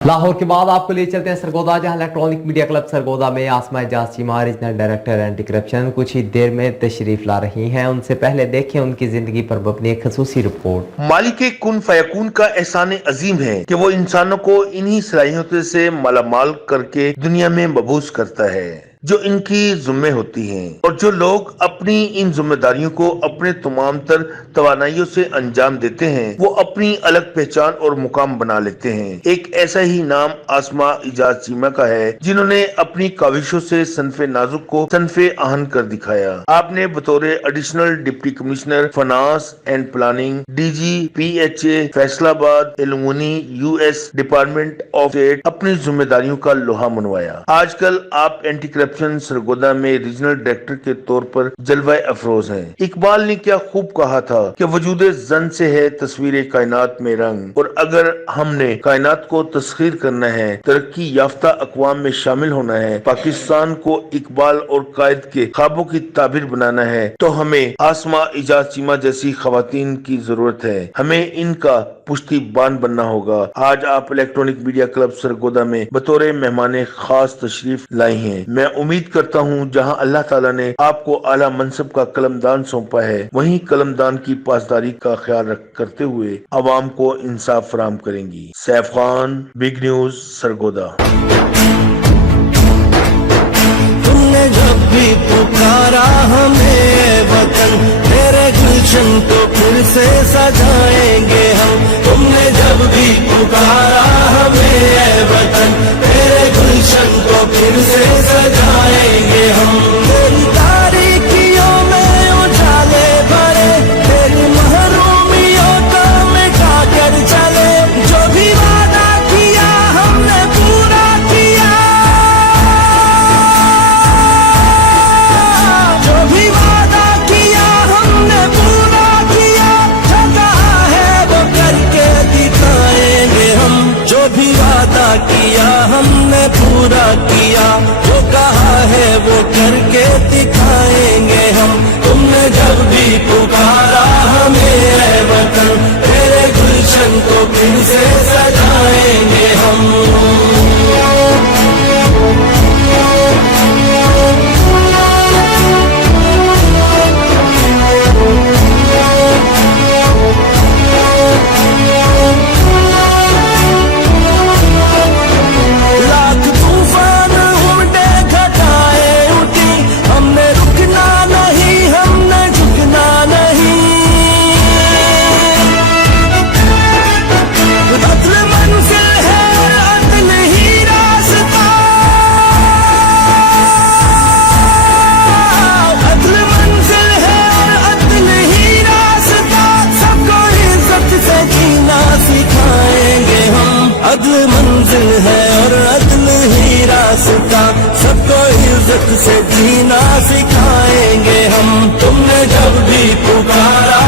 लाहौर के बाद आपको ले चलते हैं सरगोदा, जहां इलेक्ट्रॉनिक मीडिया क्लब सरगोदा में Asma Ejaz Cheema regional director anti corruption कुछ ही देर में तशरीफ ला रही हैं। उनसे पहले देखें उनकी जिंदगी पर मबनी एक खसूसी रिपोर्ट। मालिक कुन फयकून का एहसान अजीम है कि वो इंसानों को इन्हीं सलाहियतों से मालामाल करके दुनिया में मबूस करता है जो इनकी जिम्मे होती हैं, और जो लोग अपनी इन जिम्मेदारियों को अपने तमाम तर तवानाइयों से अंजाम देते हैं वो अपनी अलग पहचान और मुकाम बना लेते हैं। एक ऐसा ही नाम आसमा एजाज चीमा का है जिन्होंने अपनी काविशों से सनफे नाजुक को सनफे आहन कर दिखाया। आपने बतौर additional deputy commissioner finance and planning DG PHA Faisalabad alumni US department of state अपनी जिम्मेदारियों का लोहा मनवाया। आजकल आप एंटी करप्शन सरगोदा में रीजनल डायरेक्टर के तौर पर जलवा अफरोज हैं। इकबाल ने क्या खूब कहा था कि वजूद जन से है तस्वीर कायनात में रंग, और अगर हमने कायनात को तस्खीर करना है, तरक्की याफ्ता अक़वाम में शामिल होना है, पाकिस्तान को इकबाल और कायद के ख्वाबों की ताबीर बनाना है, तो हमें आसमा एजाज चीमा जैसी खवातीन की जरूरत है। हमें इनका पुश्तीबान बनना होगा। आज आप इलेक्ट्रॉनिक मीडिया क्लब सरगोदा में बतौर मेहमान खास तशरीफ लाई हैं। मैं उम्मीद करता हूं जहां अल्लाह ताला ने आपको आला मनसब का कलमदान सौंपा है, वहीं कलमदान की पासदारी का ख्याल करते हुए अवाम को इंसाफ फराहम करेंगी। Saif Khan, big news, Sargodha. तुमने जब भी पुकारा हमें वतन, तेरे गुलशन को फिर से सजाएंगे हम। तुमने जब भी पुकारा हमें वतन, तेरे गुलशन को फिर से सजाएंगे हम। तेरी तारीकियों में उजाले भरे, तेरी महरूमियों को मिटा कर चले। जो भी वादा किया हमने पूरा किया, जो भी वादा किया हमने पूरा किया। जो कहा है वो करके दिखाएंगे हम। जो भी वादा किया हमने पूरा किया, जो कहा है वो करके दिखाएंगे हम। तुमने जब भी पुकारा हमें ऐ वतन, तेरे गुलशन को फिर से सजाएंगे हम। अदल मंजिल है और अदल ही रास्ता, सबको इज्जत से जीना सिखाएंगे हम। तुमने जब भी पुकारा